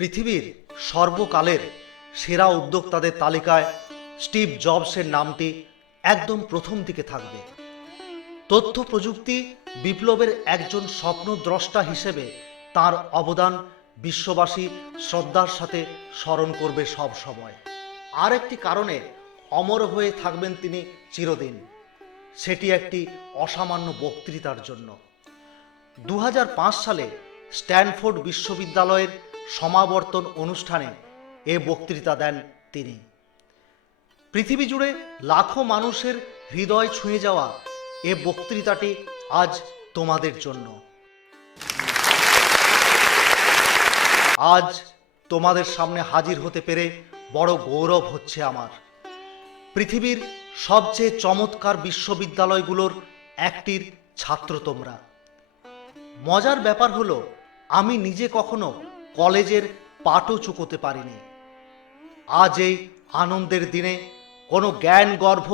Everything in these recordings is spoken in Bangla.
পৃথিবীর সর্বকালের সেরা উদ্যোক্তাদের তালিকায় স্টিভ জবসের নামটি একদম প্রথম দিকে থাকবে। তথ্য প্রযুক্তি বিপ্লবের একজন স্বপ্নদ্রষ্টা হিসেবে তার অবদান বিশ্ববাসী শ্রদ্ধার সাথে স্মরণ করবে সব সময়। আর একটি কারণে অমর হয়ে থাকবেন তিনি চিরদিন, সেটি একটি অসামান্য বক্তৃতার জন্য। 2005 সালে স্ট্যানফোর্ড বিশ্ববিদ্যালয়ের সমাবর্তন অনুষ্ঠানে এ বক্তৃতা দেন তিনি। পৃথিবী জুড়ে লাখো মানুষের হৃদয় ছুঁয়ে যাওয়া এ বক্তৃতাটি আজ তোমাদের জন্য। আজ তোমাদের সামনে হাজির হতে পেরে বড় গৌরব হচ্ছে আমার। পৃথিবীর সবচেয়ে চমৎকার বিশ্ববিদ্যালয়গুলোর একটির ছাত্র তোমরা। মজার ব্যাপার হলো, আমি নিজে কখনো কলেজের পাটও চুকোতে পারিনি। আজ এই আনন্দের দিনে কোনো জ্ঞানগর্ভ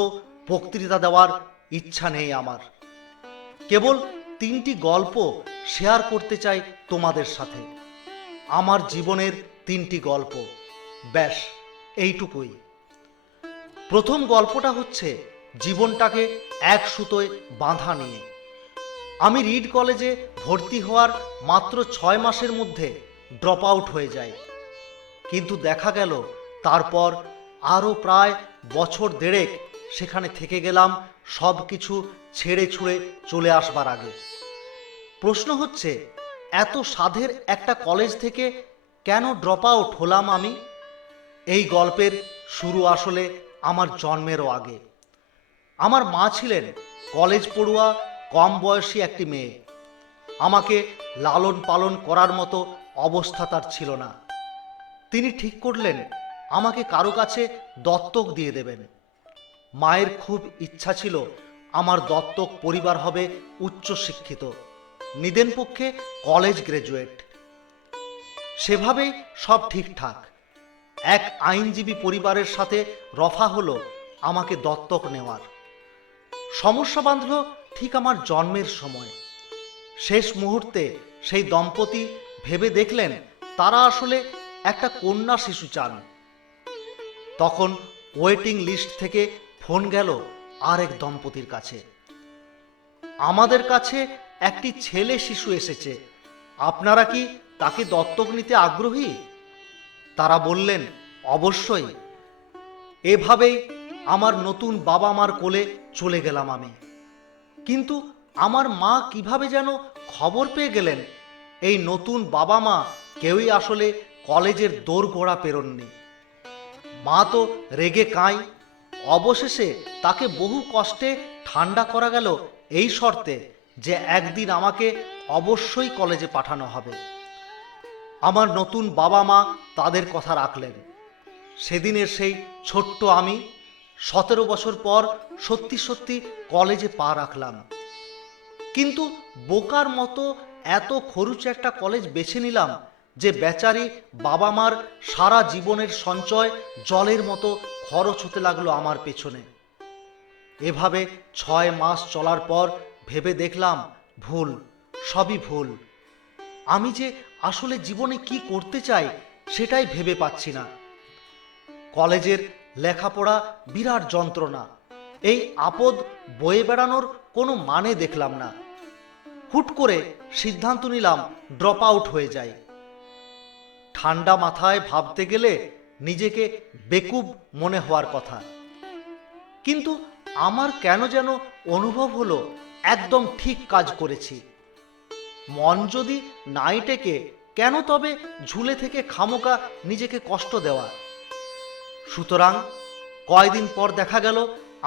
বক্তৃতা দেওয়ার ইচ্ছা নেই আমার। কেবল 3টি গল্প শেয়ার করতে চাই তোমাদের সাথে। আমার জীবনের 3টি গল্প, ব্যাস এইটুকুই। প্রথম গল্পটা হচ্ছে জীবনটাকে এক সুতোয় বাঁধা নিয়ে। আমি রিড কলেজে ভর্তি হওয়ার মাত্র 6 মাসের মধ্যে ড্রপ আউট হয়ে যাই। কিন্তু দেখা গেল তারপর আরও প্রায় বছর দেড়েক সেখানে থেকে গেলাম, সব কিছু ছেড়ে ছুঁড়ে চলে আসবার আগে। প্রশ্ন হচ্ছে, এত সাধের একটা কলেজ থেকে কেন ড্রপ আউট হলাম আমি? এই গল্পের শুরু আসলে আমার জন্মেরও আগে। আমার মা ছিলেন কলেজ পড়ুয়া কম বয়সী একটি মেয়ে। আমাকে লালন পালন করার মতো অবস্থা তার ছিল না। তিনি ঠিক করলেন আমাকে কারো কাছে দত্তক দিয়ে দেবেন। মায়ের খুব ইচ্ছা ছিল আমার দত্তক পরিবার হবে উচ্চশিক্ষিত, নিদেনপক্ষে কলেজ গ্রাজুয়েট। সেভাবেই সব ঠিকঠাক। এক আইনজীবী পরিবারের সাথে রফা হলো আমাকে দত্তক নেওয়ার। সমস্যা বাঁধল ঠিক আমার জন্মের সময়। শেষ মুহূর্তে সেই দম্পতি ভেবে দেখলেন তারা আসলে একটা কন্যা শিশু চান। তখন ওয়েটিং লিস্ট থেকে ফোন গেল আরেক দম্পতির কাছে, আমাদের কাছে একটি ছেলে শিশু এসেছে, আপনারা কি তাকে দত্তক নিতে আগ্রহী? তারা বললেন অবশ্যই। এভাবেই আমার নতুন বাবা মার কোলে চলে গেলাম আমি। কিন্তু আমার মা কিভাবে যেন খবর পেয়ে গেলেন এই নতুন বাবা মা কেউই আসলে কলেজের দোরগোড়া পেরোননি। মা তো রেগে কাঁই। অবশেষে তাকে বহু কষ্টে ঠান্ডা করা গেল এই শর্তে যে একদিন আমাকে অবশ্যই কলেজে পাঠানো হবে। আমার নতুন বাবা মা তাদের কথা রাখলেন। সেদিনের সেই ছোট্ট আমি 17 বছর পর সত্যি সত্যি কলেজে পা রাখলাম। কিন্তু বোকার মতো এত খরুচ একটা কলেজ বেছে নিলাম যে বেচারি বাবা মার সারা জীবনের সঞ্চয় জলের মতো খরচ হতে লাগলো আমার পেছনে। এভাবে 6 মাস চলার পর ভেবে দেখলাম ভুল, সবই ভুল। আমি যে আসলে জীবনে কি করতে চাই সেটাই ভেবে পাচ্ছি না। কলেজের লেখাপড়া বিরাট যন্ত্রণা। এই আপদ বয়ে বেড়ানোর কোনো মানে দেখলাম না। হুট করে সিদ্ধান্ত নিলাম ড্রপ আউট হয়ে যাই। ঠান্ডা মাথায় ভাবতে গেলে নিজেকে বেকুব মনে হওয়ার কথা। কিন্তু আমার কেন যেন অনুভব হলো একদম ঠিক কাজ করেছি। মন যদি নাই টেকে কেন তবে ঝুলে থেকে খামোকা নিজেকে কষ্ট দেওয়া? সুতরাং কয়দিন পর দেখা গেল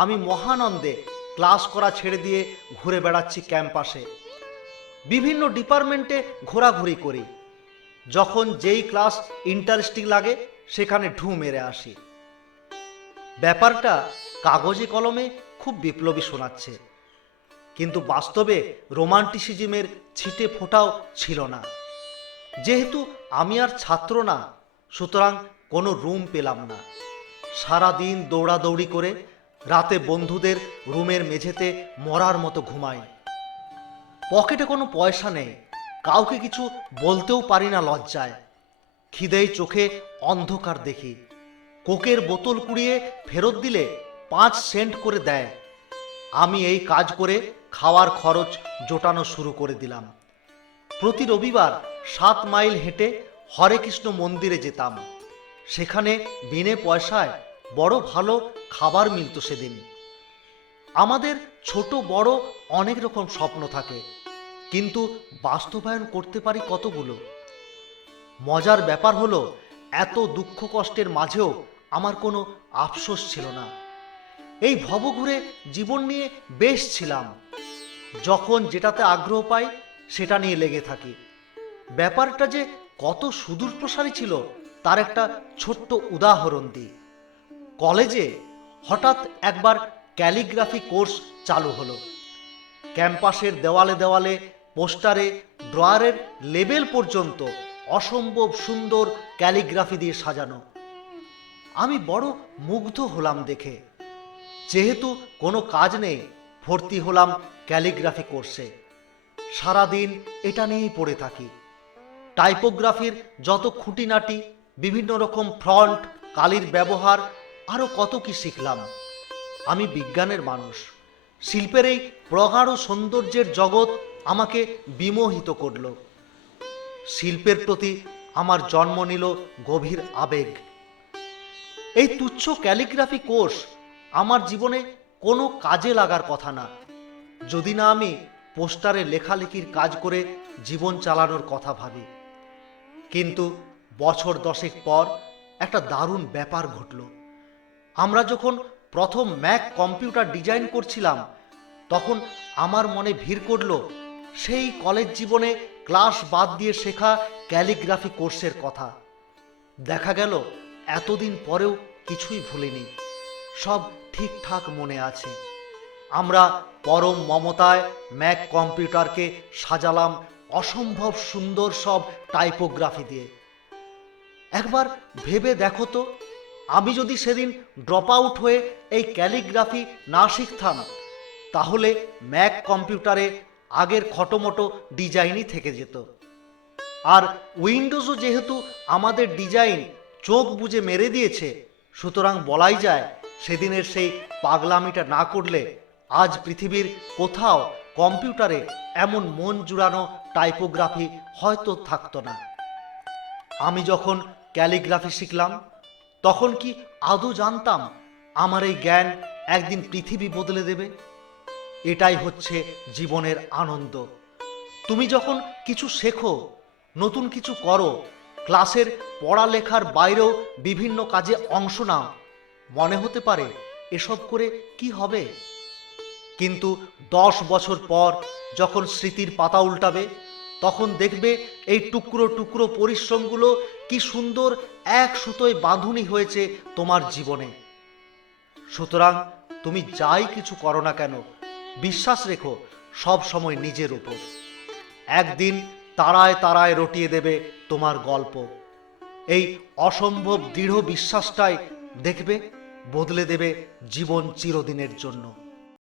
আমি মহানন্দে ক্লাস করা ছেড়ে দিয়ে ঘুরে বেড়াচ্ছি ক্যাম্পাসে। বিভিন্ন ডিপার্টমেন্টে ঘোরাঘুরি করি। যখন যেই ক্লাস ইন্টারেস্টিং লাগে সেখানে ঢু মেরে আসি। ব্যাপারটা কাগজে কলমে খুব বিপ্লবী শোনাচ্ছে, কিন্তু বাস্তবে রোমান্টিসিজমের ছিটে ফোঁটাও ছিল না। যেহেতু আমি আর ছাত্র না, সুতরাং কোনো রুম পেলাম না। সারাদিন দৌড়াদৌড়ি করে রাতে বন্ধুদের রুমের মেঝেতে মরার মতো ঘুমাই। পকেটে কোনো পয়সা নেই, কাউকে কিছু বলতেও পারি না লজ্জায়। খিদেই চোখে অন্ধকার দেখি। কোকের বোতল কুড়িয়ে ফেরত দিলে 5 সেন্ট করে দেয়। আমি এই কাজ করে খাওয়ার খরচ জোটানো শুরু করে দিলাম। প্রতি রবিবার 7 মাইল হেঁটে হরেকৃষ্ণ মন্দিরে যেতাম। সেখানে বিনে পয়সায় বড় ভালো খাবার মিলত সেদিন। আমাদের ছোট বড় অনেক রকম স্বপ্ন থাকে, কিন্তু বাস্তবায়ন করতে পারি কতগুলো। মজার ব্যাপার হলো, এত দুঃখ কষ্টের মাঝেও আমার কোনো আফসোস ছিল না। এই ভবঘুরে জীবন নিয়ে বেশ ছিলাম। যখন যেটাতে আগ্রহ পাই সেটা নিয়ে লেগে থাকি। ব্যাপারটা যে কত সুদূর প্রসারী ছিল তার একটা ছোট্ট উদাহরণ দিই। কলেজে হঠাৎ একবার ক্যালিগ্রাফি কোর্স চালু হলো। ক্যাম্পাসের দেওয়ালে দেওয়ালে, পোস্টারে, ড্রয়ারের লেবেল পর্যন্ত অসম্ভব সুন্দর ক্যালিগ্রাফি দিয়ে সাজানো। আমি বড় মুগ্ধ হলাম দেখে। যেহেতু কোনো কাজ নেই, ভর্তি হলাম ক্যালিগ্রাফি কোর্সে। সারাদিন এটা নিয়েই পড়ে থাকি। টাইপোগ্রাফির যত খুঁটিনাটি, বিভিন্ন রকম ফন্ট, কালির ব্যবহার, আরও কত কি শিখলাম। আমি বিজ্ঞানের মানুষ। শিল্পের এই প্রগাঢ় সৌন্দর্যের জগৎ আমাকে বিমোহিত করল। শিল্পের প্রতি আমার জন্ম নিল গভীর আবেগ। এই তুচ্ছ ক্যালিগ্রাফি কোর্স আমার জীবনে কোনো কাজে লাগার কথা না, যদি না আমি পোস্টারে লেখালেখির কাজ করে জীবন চালানোর কথা ভাবি। কিন্তু বছর 10 পর একটা দারুণ ব্যাপার ঘটল। আমরা যখন প্রথম ম্যাক কম্পিউটার ডিজাইন করছিলাম, তখন আমার মনে ভিড় করল সেই কলেজ জীবনে ক্লাস বাদ দিয়ে শেখা ক্যালিগ্রাফি কোর্সের কথা। দেখা গেল এতদিন পরেও কিছুই ভুলিনি, সব ঠিকঠাক মনে আছে। আমরা পরম মমতায় ম্যাক কম্পিউটারকে সাজালাম অসম্ভব সুন্দর সব টাইপোগ্রাফি দিয়ে। একবার ভেবে দেখো তো, আমি যদি সেদিন ড্রপ আউট হয়ে এই ক্যালিগ্রাফি না শিখতাম, তাহলে ম্যাক কম্পিউটারে আগের খটোমটো ডিজাইনই থেকে যেত। আর উইন্ডোজও যেহেতু আমাদের ডিজাইন চোখ বুজে মেরে দিয়েছে, সুতরাং বলাই যায় সেদিনের সেই পাগলামিটা না করলে আজ পৃথিবীর কোথাও কম্পিউটারে এমন মন জুড়ানো টাইপোগ্রাফি হয়তো থাকতো না। আমি যখন ক্যালিগ্রাফি শিখলাম, তখন কি আদৌ জানতাম আমার এই জ্ঞান একদিন পৃথিবী বদলে দেবে? এটাই হচ্ছে জীবনের আনন্দ। তুমি যখন কিছু শেখো, নতুন কিছু করো, ক্লাসের পড়ালেখার বাইরেও বিভিন্ন কাজে অংশ নাও, মনে হতে পারে এসব করে কি হবে? কিন্তু 10 বছর পর যখন স্মৃতির পাতা উল্টাবে, তখন দেখবে এই টুকরো টুকরো পরিশ্রমগুলো কি সুন্দর এক সুতোয় বাঁধুনি হয়েছে তোমার জীবনে। সুতরাং তুমি যাই কিছু করো না কেন, বিশ্বাস রেখো সব সময় নিজের উপর। একদিন তারায় তারায় রটিয়ে দেবে তোমার গল্প। এই অসম্ভব দৃঢ় বিশ্বাসটাই দেখবে বদলে দেবে জীবন চিরদিনের জন্য।